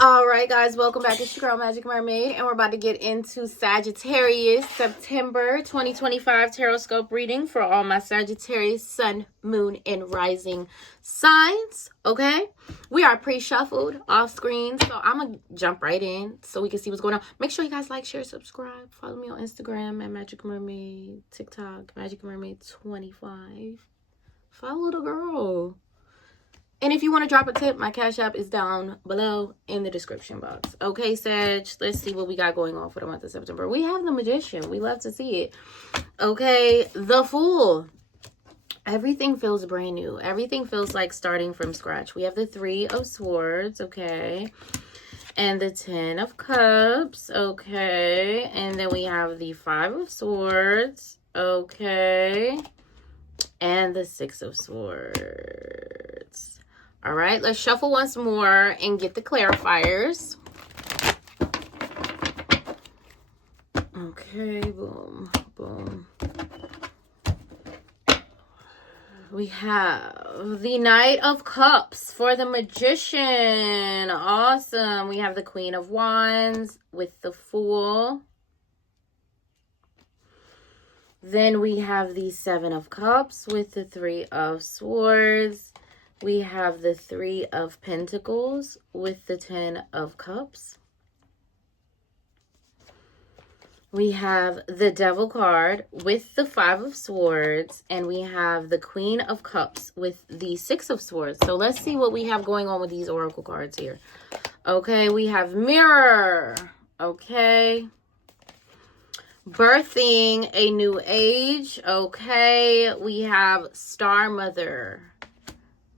All right, guys, welcome back. It's your girl, Magic Mermaid, and we're about to get into Sagittarius September 2025 Tarotscope reading for all my Sagittarius Sun, Moon, and Rising signs. Okay, we are pre-shuffled off screen, so I'm gonna jump right in so we can see what's going on. Make sure you guys like, share, subscribe, follow me on Instagram at Magic Mermaid, TikTok Magic Mermaid 25. Follow the girl. And if you want to drop a tip, my Cash App is down below in the description box. Okay, Sag, let's see what we got going on for the month of September. We have the Magician. We love to see it. Okay, the Fool. Everything feels brand new. Everything feels like starting from scratch. We have the Three of Swords, okay. And the Ten of Cups, okay. And then we have the Five of Swords, okay. And the Six of Swords. All right, let's shuffle once more and get the clarifiers. Okay, boom, boom. We have the Knight of Cups for the Magician. Awesome. We have the Queen of Wands with the Fool. Then we have the Seven of Cups with the Three of Swords. We have the Three of Pentacles with the Ten of Cups. We have the Devil card with the Five of Swords. And we have the Queen of Cups with the Six of Swords. So let's see what we have going on with these oracle cards here. Okay, we have Mirror. Okay. Birthing a new age. Okay, we have Star Mother.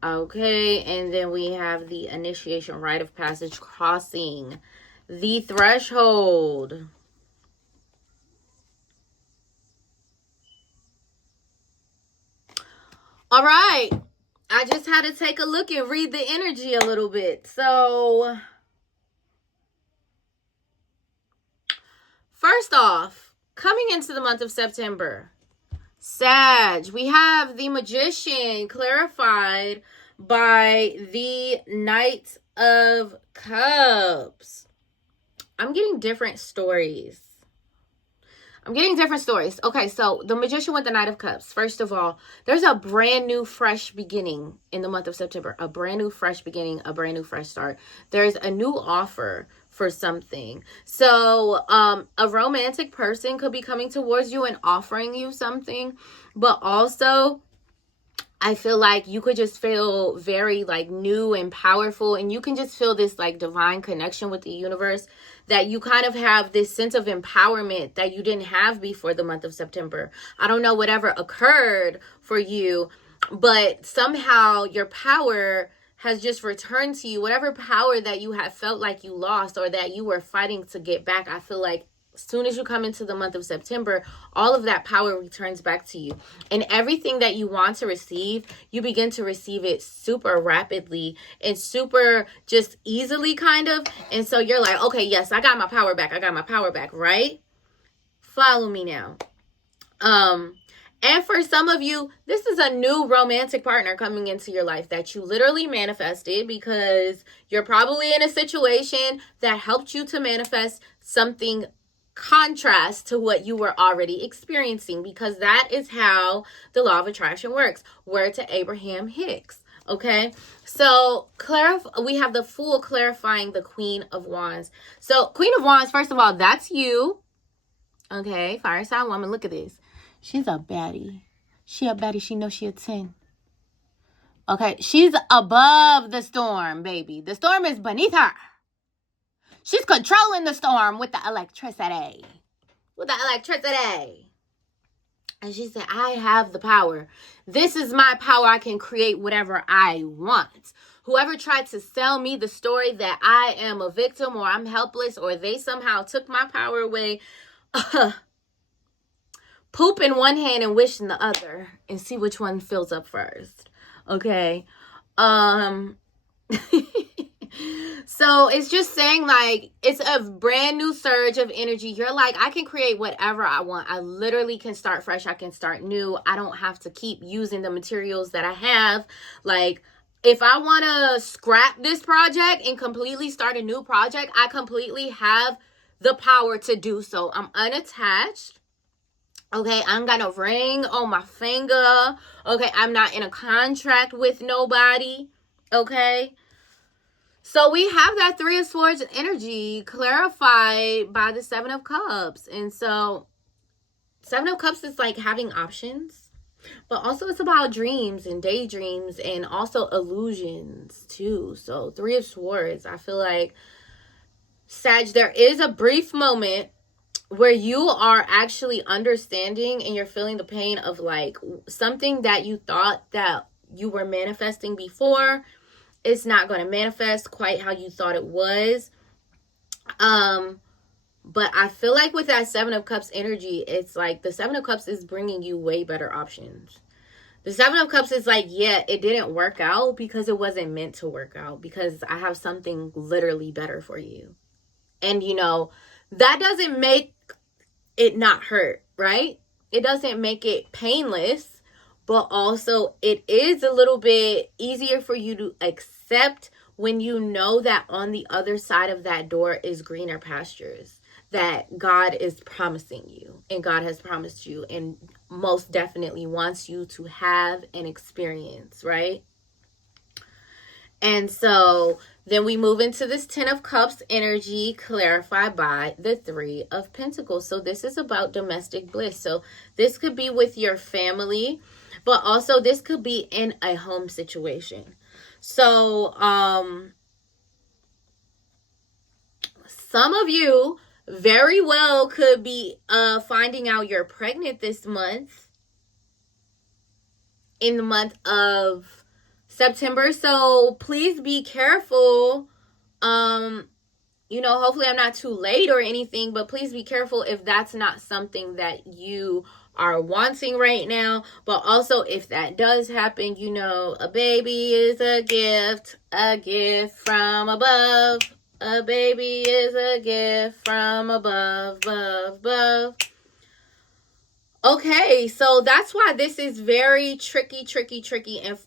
Okay, and then we have the Initiation, Rite of Passage, Crossing, the Threshold. All right, I just had to take a look and read the energy a little bit. So, first off, coming into the month of September, Sag, we have the Magician clarified by the Knight of Cups. I'm getting different stories. Okay, so the Magician with the Knight of Cups. First of all, there's a brand new, fresh beginning in the month of September. A brand new, fresh beginning, a brand new, fresh start. There's a new offer for something. So a romantic person could be coming towards you and offering you something, but also I feel like you could just feel very like new and powerful, and you can just feel this like divine connection with the universe, that you kind of have this sense of empowerment that you didn't have before the month of September. I don't know whatever occurred for you, but somehow your power has just returned to you. Whatever power that you have felt like you lost or that you were fighting to get back, I feel like as soon as you come into the month of September, all of that power returns back to you. And everything that you want to receive, you begin to receive it super rapidly and super just easily kind of. And so you're like, okay, yes, I got my power back. Right? Follow me now. And for some of you, this is a new romantic partner coming into your life that you literally manifested, because you're probably in a situation that helped you to manifest something contrast to what you were already experiencing, because that is how the law of attraction works. Word to Abraham Hicks. Okay, so we have the Fool clarifying the Queen of Wands. So Queen of Wands, first of all, that's you. Okay, fire sign woman, look at this. She's a baddie. She a baddie. She knows she a 10. Okay, she's above the storm, baby. The storm is beneath her. She's controlling the storm with the electricity. And she said, I have the power. This is my power. I can create whatever I want. Whoever tried to sell me the story that I am a victim or I'm helpless or they somehow took my power away, poop in one hand and wish in the other and see which one fills up first. Okay. So it's just saying, like, it's a brand new surge of energy. You're like, I can create whatever I want. I literally can start fresh. I can start new. I don't have to keep using the materials that I have. Like, if I want to scrap this project and completely start a new project, I completely have the power to do so. I'm unattached. Okay, I ain't got no ring on my finger. Okay, I'm not in a contract with nobody. Okay. So we have that Three of Swords energy clarified by the Seven of Cups. And so Seven of Cups is like having options, but also it's about dreams and daydreams and also illusions too. So Three of Swords, I feel like, Sag, there is a brief moment where you are actually understanding and you're feeling the pain of like something that you thought that you were manifesting before. It's not going to manifest quite how you thought it was. But I feel like with that Seven of Cups energy, it's like the Seven of Cups is bringing you way better options. The Seven of Cups is like, yeah, it didn't work out because it wasn't meant to work out, because I have something literally better for you. And, you know, that doesn't make it not hurt, right? It doesn't make it painless, but also it is a little bit easier for you to accept when you know that on the other side of that door is greener pastures that God is promising you, and God has promised you, and most definitely wants you to have an experience, right? And so then we move into this Ten of Cups energy clarified by the Three of Pentacles. So this is about domestic bliss. So this could be with your family, but also this could be in a home situation. So some of you very well could be finding out you're pregnant this month, in the month of September. So please be careful. You know, hopefully I'm not too late or anything, but please be careful if that's not something that you are wanting right now. But also, if that does happen, you know, a baby is a gift from above. A baby is a gift from above, above. Okay, so that's why this is very tricky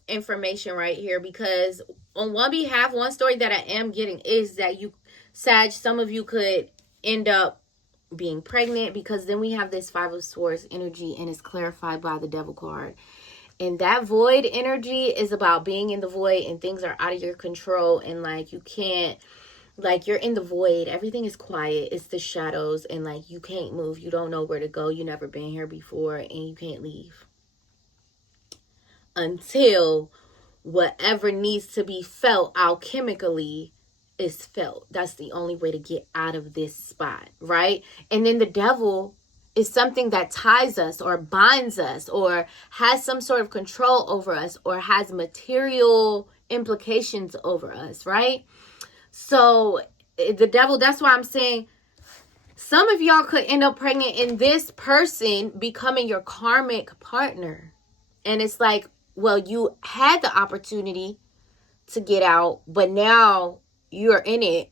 information right here, because on one behalf, one story that I am getting is that you, Sag, some of you could end up being pregnant, because then we have this Five of Swords energy and it's clarified by the Devil card. And that void energy is about being in the void and things are out of your control, and like you can't, like you're in the void, everything is quiet, it's the shadows, and like you can't move, you don't know where to go, you never been here before, and you can't leave until whatever needs to be felt alchemically is felt. That's the only way to get out of this spot, right? And then the Devil is something that ties us or binds us or has some sort of control over us or has material implications over us, right? So the Devil, that's why I'm saying some of y'all could end up pregnant and this person becoming your karmic partner. And it's like, well, you had the opportunity to get out, but now you're in it.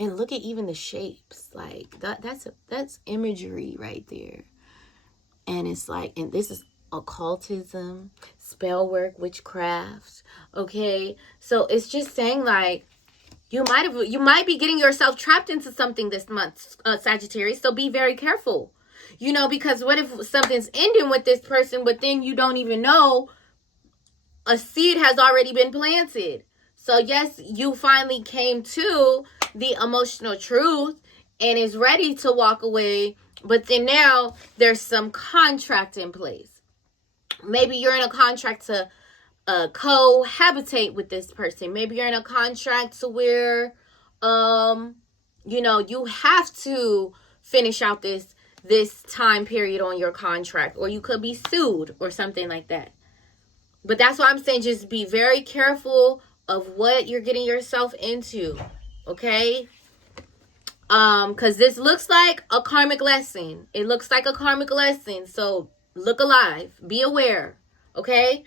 And look at even the shapes. Like that's imagery right there. And it's like, and this is occultism, spell work, witchcraft. Okay. So it's just saying like, you might be getting yourself trapped into something this month, Sagittarius. So be very careful, you know, because what if something's ending with this person, but then you don't even know a seed has already been planted. So yes, you finally came to the emotional truth and is ready to walk away. But then now there's some contract in place. Maybe you're in a contract to cohabitate with this person. Maybe you're in a contract to where you know, you have to finish out this time period on your contract, or you could be sued or something like that. But that's why I'm saying, just be very careful of what you're getting yourself into, okay? Because this looks like a karmic lesson. It looks like a karmic lesson. So look alive, be aware, okay?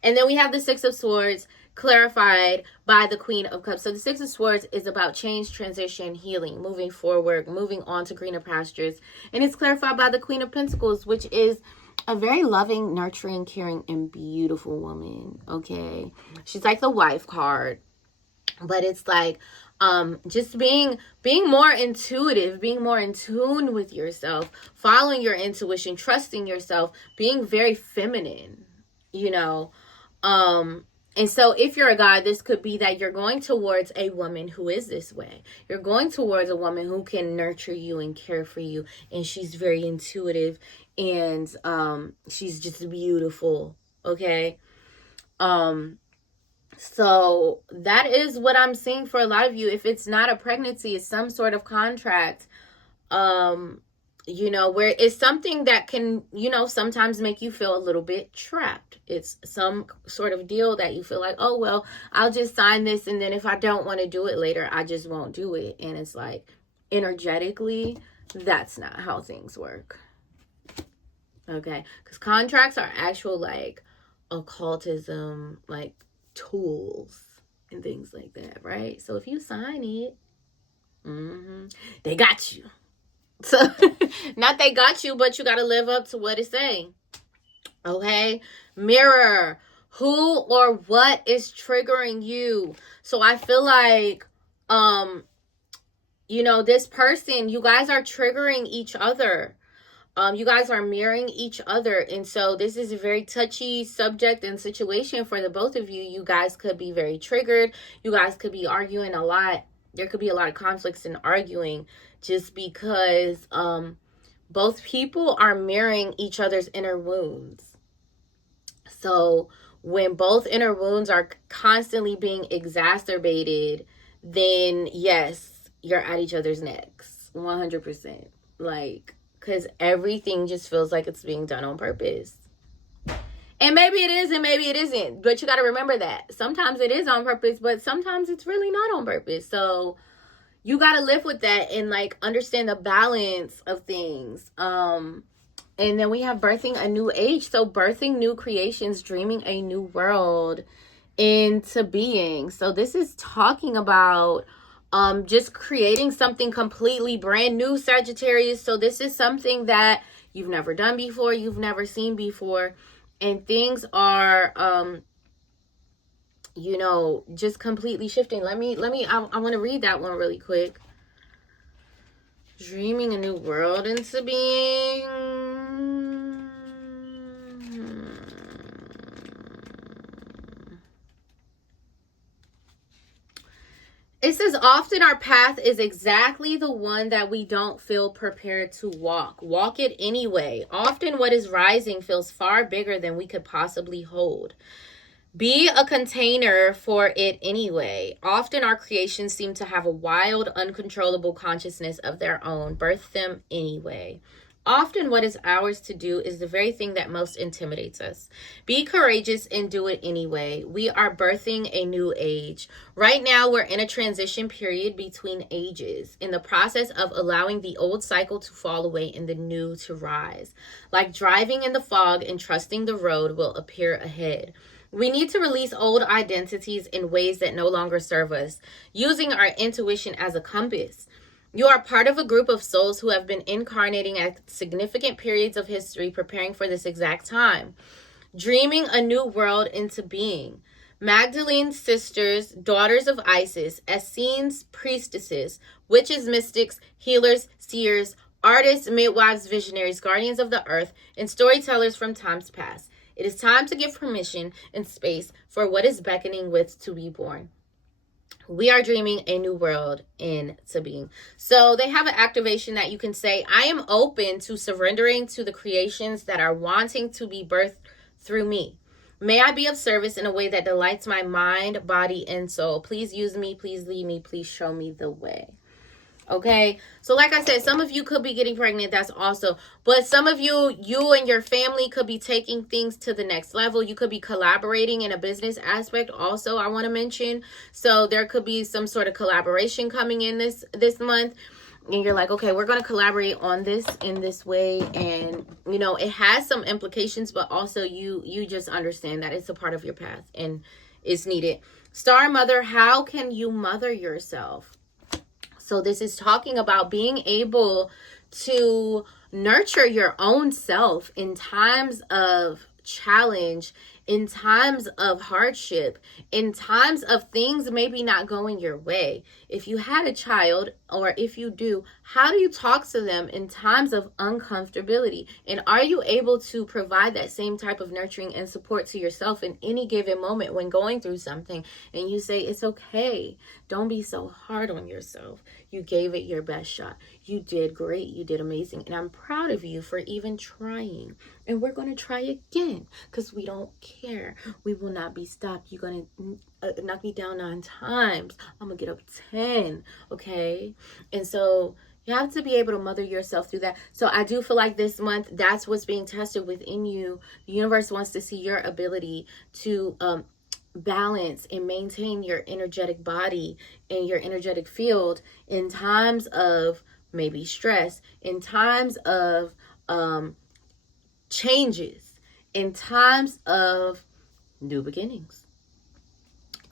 And then we have the Six of Swords clarified by the Queen of Cups. So the Six of Swords is about change, transition, healing, moving forward, moving on to greener pastures. And it's clarified by the Queen of Pentacles, which is a very loving, nurturing, caring, and beautiful woman, okay? She's like the wife card. But it's like just being more intuitive, being more in tune with yourself, following your intuition, trusting yourself, being very feminine, you know. And so if you're a guy, this could be that you're going towards a woman who is this way. You're going towards a woman who can nurture you and care for you, and she's very intuitive, and she's just beautiful, okay? So that is what I'm seeing for a lot of you. If it's not a pregnancy, it's some sort of contract, you know, where it's something that can, you know, sometimes make you feel a little bit trapped. It's some sort of deal that you feel like, oh, well, I'll just sign this. And then if I don't want to do it later, I just won't do it. And it's like, energetically, that's not how things work. Okay. Because contracts are actual, like, occultism, like, tools and things like that, right? So if you sign it, they got you. So not they got you, but you got to live up to what it's saying. Okay? Mirror, who or what is triggering you? So I feel like you know, this person, you guys are triggering each other. You guys are mirroring each other. And so this is a very touchy subject and situation for the both of you. You guys could be very triggered. You guys could be arguing a lot. There could be a lot of conflicts and arguing just because both people are mirroring each other's inner wounds. So when both inner wounds are constantly being exacerbated, then yes, you're at each other's necks. 100%. Like, because everything just feels like it's being done on purpose. And maybe it is and maybe it isn't. But you got to remember that. Sometimes it is on purpose, but sometimes it's really not on purpose. So you got to live with that and like understand the balance of things. And then we have birthing a new age. So birthing new creations, dreaming a new world into being. So this is talking about just creating something completely brand new, Sagittarius. So this is something that you've never done before, you've never seen before, and things are you know, just completely shifting. I want to read that one really quick. Dreaming a new world into being. It says, often our path is exactly the one that we don't feel prepared to walk. Walk it anyway. Often what is rising feels far bigger than we could possibly hold. Be a container for it anyway. Often our creations seem to have a wild, uncontrollable consciousness of their own. Birth them anyway. Often what is ours to do is the very thing that most intimidates us. Be courageous and do it anyway. We are birthing a new age. Right now, we're in a transition period between ages, in the process of allowing the old cycle to fall away and the new to rise. Like driving in the fog and trusting the road will appear ahead. We need to release old identities in ways that no longer serve us, using our intuition as a compass. You are part of a group of souls who have been incarnating at significant periods of history, preparing for this exact time. Dreaming a new world into being. Magdalene sisters, daughters of Isis, Essenes, priestesses, witches, mystics, healers, seers, artists, midwives, visionaries, guardians of the earth, and storytellers from times past. It is time to give permission and space for what is beckoning with to be born. We are dreaming a new world into being. So they have an activation that you can say, I am open to surrendering to the creations that are wanting to be birthed through me. May I be of service in a way that delights my mind, body, and soul. Please use me. Please lead me. Please show me the way. Okay, so like I said, some of you could be getting pregnant. That's also, but some of you and your family could be taking things to the next level. You could be collaborating in a business aspect also, I want to mention. So there could be some sort of collaboration coming in this month. And you're like, okay, we're going to collaborate on this in this way. And, you know, it has some implications, but also you just understand that it's a part of your path and it's needed. Star Mother, how can you mother yourself? So this is talking about being able to nurture your own self in times of challenge, in times of hardship, in times of things maybe not going your way. If you had a child, or if you do, how do you talk to them in times of uncomfortability? And are you able to provide that same type of nurturing and support to yourself in any given moment when going through something? And you say, it's okay. Don't be so hard on yourself. You gave it your best shot. You did great. You did amazing. And I'm proud of you for even trying. And we're going to try again because we don't care. We will not be stopped. You're going to knock me down 9 times. I'm going to get up 10. Okay? And so you have to be able to mother yourself through that. So I do feel like this month, that's what's being tested within you. The universe wants to see your ability to balance and maintain your energetic body and your energetic field in times of maybe stress, in times of changes, in times of new beginnings.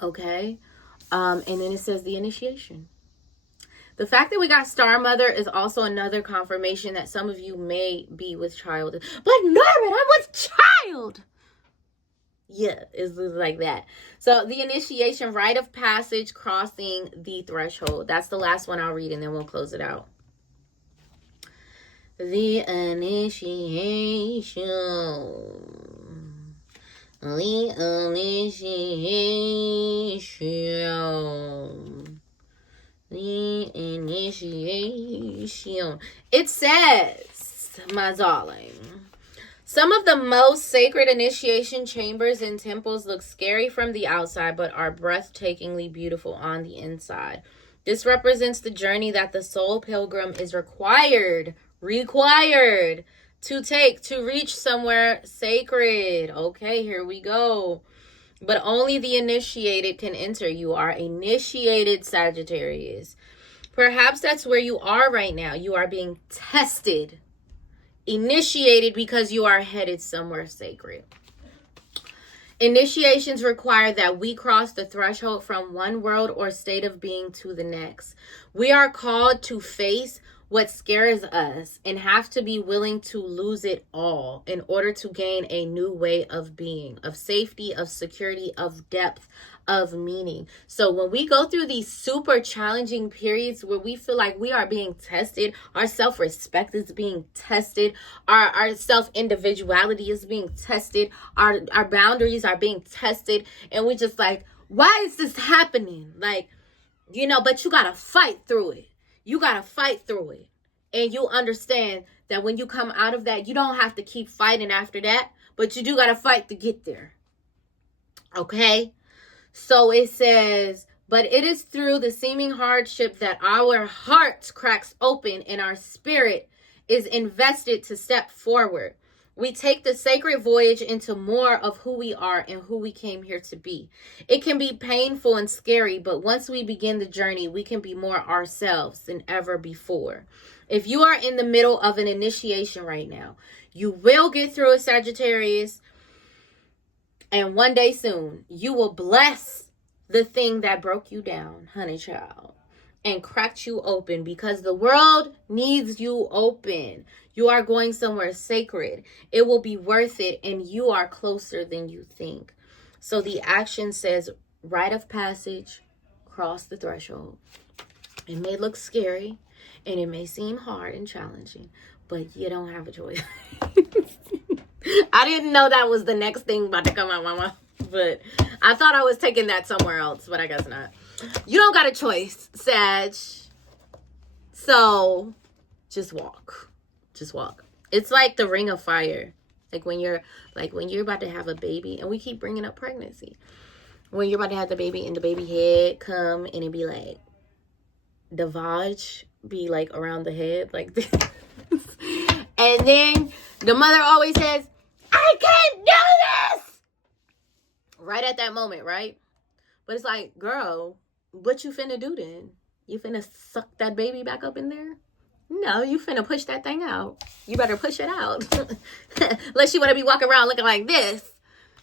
Okay? And then it says the initiation. The fact that we got Star Mother is also another confirmation that some of you may be with child. But Norman, I'm with child. Yeah, it's like that. So the initiation, rite of passage, crossing the threshold. That's the last one I'll read, and then we'll close it out. The initiation. The initiation. The initiation. It says, my darling, some of the most sacred initiation chambers in temples look scary from the outside, but are breathtakingly beautiful on the inside. This represents the journey that the soul pilgrim is required to take to reach somewhere sacred. Okay, here we go. But only the initiated can enter. You are initiated, Sagittarius. Perhaps that's where you are right now. You are being tested. Initiated because you are headed somewhere sacred. Initiations require that we cross the threshold from one world or state of being to the next. We are called to face what scares us and have to be willing to lose it all in order to gain a new way of being, of safety, of security, of depth, of meaning. So when we go through these super challenging periods where we feel like we are being tested, our self-respect is being tested, our self-individuality is being tested, our boundaries are being tested, and we just like, why is this happening? Like, but you gotta fight through it. You got to fight through it. And you understand that when you come out of that, you don't have to keep fighting after that, but you do got to fight to get there. Okay? So it says, but it is through the seeming hardship that our heart cracks open and our spirit is invested to step forward. We take the sacred voyage into more of who we are and who we came here to be. It can be painful and scary, but once we begin the journey, we can be more ourselves than ever before. If you are in the middle of an initiation right now, you will get through it, Sagittarius. And one day soon, you will bless the thing that broke you down, honey child, and cracked you open, because the world needs you open. You are going somewhere sacred. It will be worth it, and you are closer than you think. So the action says, rite of passage, cross the threshold. It may look scary, and it may seem hard and challenging, but you don't have a choice. I didn't know that was the next thing about to come out my mouth, but I thought I was taking that somewhere else, but I guess not. You don't got a choice, Sag. So just walk. Just walk. It's like the ring of fire. Like when you're about to have a baby, and we keep bringing up pregnancy. When you're about to have the baby and the baby head come and it be like, the vag be like around the head like this. And then the mother always says, I can't do this. Right at that moment, right? But it's like, girl, what you finna do then? You finna suck that baby back up in there? No, you finna push that thing out. You better push it out. Unless you want to be walking around looking like this.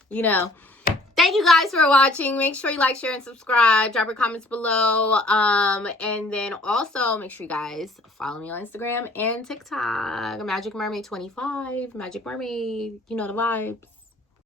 Thank Thank you guys for watching. Make sure you like, share, and subscribe. Drop your comments below. And then also make sure you guys follow me on Instagram and TikTok. Magic Mermaid 25. Magic Mermaid. You know the vibes.